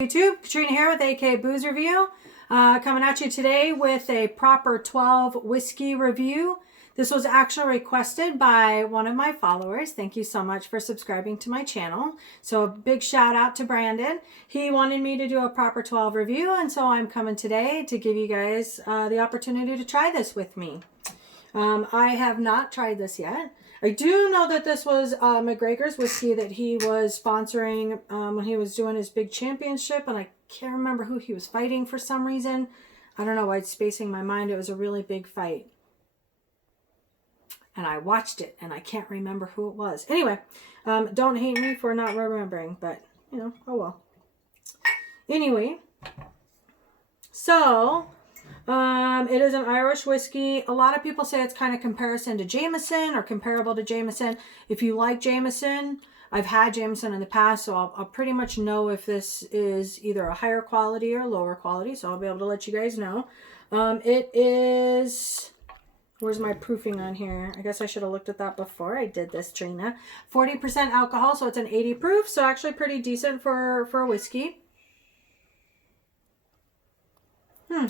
YouTube, Katrina here with AK Booze Review, coming at you today with a proper 12 whiskey review. This was actually requested by one of my followers. Thank you so much for subscribing to my channel. So a big shout out to Brandon. He wanted me to do a proper 12 review, and so I'm coming today to give you guys the opportunity to try this with me. I have not tried this yet. I do know that this was McGregor's whiskey that he was sponsoring when he was doing his big championship, and I can't remember who he was fighting for some reason. I don't know why it's spacing my mind. It was a really big fight. And I watched it, and I can't remember who it was. Anyway, don't hate me for not remembering, but, you know, oh well. Anyway, so it is an Irish whiskey. A lot of people say it's kind of comparison to Jameson or comparable to Jameson. If you like Jameson, I've had Jameson in the past, so I'll pretty much know if this is either a higher quality or lower quality, so I'll be able to let you guys know. It is, where's my proofing on here? I guess I should have looked at that before I did this, Trina. 40% alcohol, so it's an 80 proof, so actually pretty decent for a whiskey.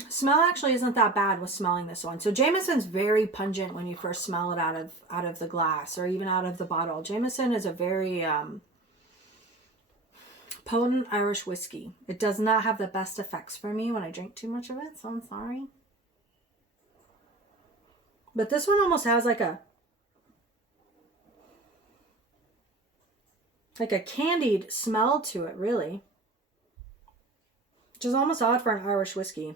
Smell actually isn't that bad with smelling this one. So Jameson's very pungent when you first smell it out of the glass or even out of the bottle. Jameson is a very potent Irish whiskey. It does not have the best effects for me when I drink too much of it, so I'm sorry. But this one almost has like a candied smell to it, really. Which is almost odd for an Irish whiskey.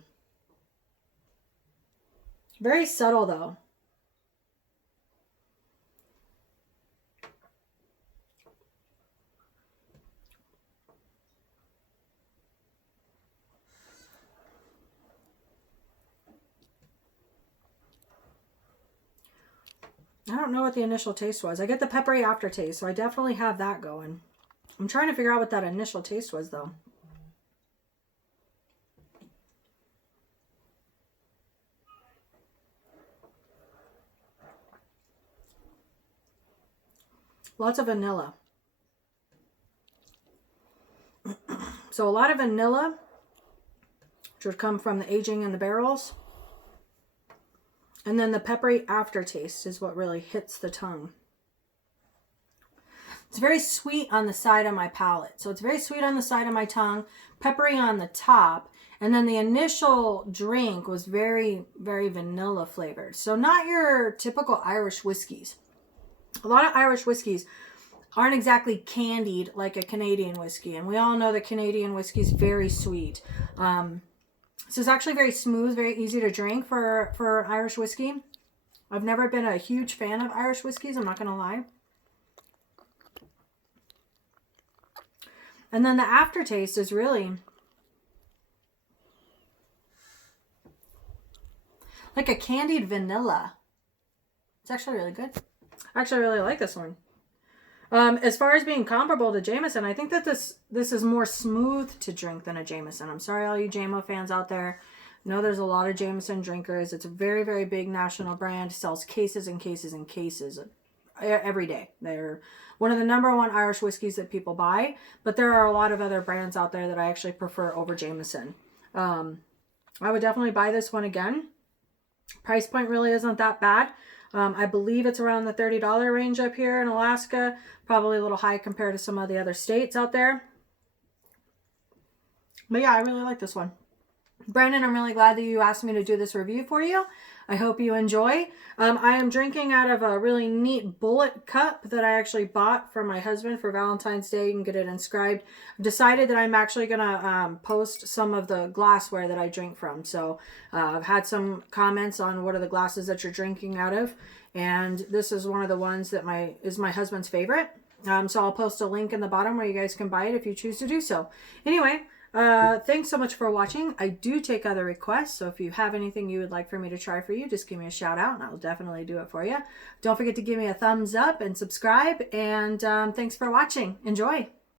Very subtle, though. I don't know what the initial taste was. I get the peppery aftertaste, so I definitely have that going. I'm trying to figure out what that initial taste was, though. Lots of vanilla. So a lot of vanilla, which would come from the aging in the barrels. And then the peppery aftertaste is what really hits the tongue. It's very sweet on the side of my palate. So it's very sweet on the side of my tongue, peppery on the top. And then the initial drink was very, very vanilla flavored. So not your typical Irish whiskeys. A lot of Irish whiskeys aren't exactly candied like a Canadian whiskey. And we all know that Canadian whiskey is very sweet. This is actually very smooth, very easy to drink for Irish whiskey. I've never been a huge fan of Irish whiskeys, I'm not going to lie. And then the aftertaste is really like a candied vanilla. It's actually really good. I actually really like this one. As far as being comparable to Jameson, I think that this is more smooth to drink than a Jameson. I'm sorry, all you JMO fans out there. I know there's a lot of Jameson drinkers. It's a very, very big national brand. It sells cases and cases and cases every day. They're one of the #1 Irish whiskeys that people buy. But there are a lot of other brands out there that I actually prefer over Jameson. I would definitely buy this one again. Price point really isn't that bad. I believe it's around the $30 range up here in Alaska. Probably a little high compared to some of the other states out there. But yeah, I really like this one. Brandon, I'm really glad that you asked me to do this review for you. I hope you enjoy. I am drinking out of a really neat bullet cup that I actually bought for my husband for Valentine's Day. You can get it inscribed. I've decided that I'm actually going to post some of the glassware that I drink from. So I've had some comments on what are the glasses that you're drinking out of. And this is one of the ones that is my husband's favorite. So I'll post a link in the bottom where you guys can buy it if you choose to do so. Anyway, thanks so much for watching. I do take other requests, so if you have anything you would like for me to try for you, just give me a shout out and I will definitely do it for you. Don't forget to give me a thumbs up and subscribe, and thanks for watching. Enjoy.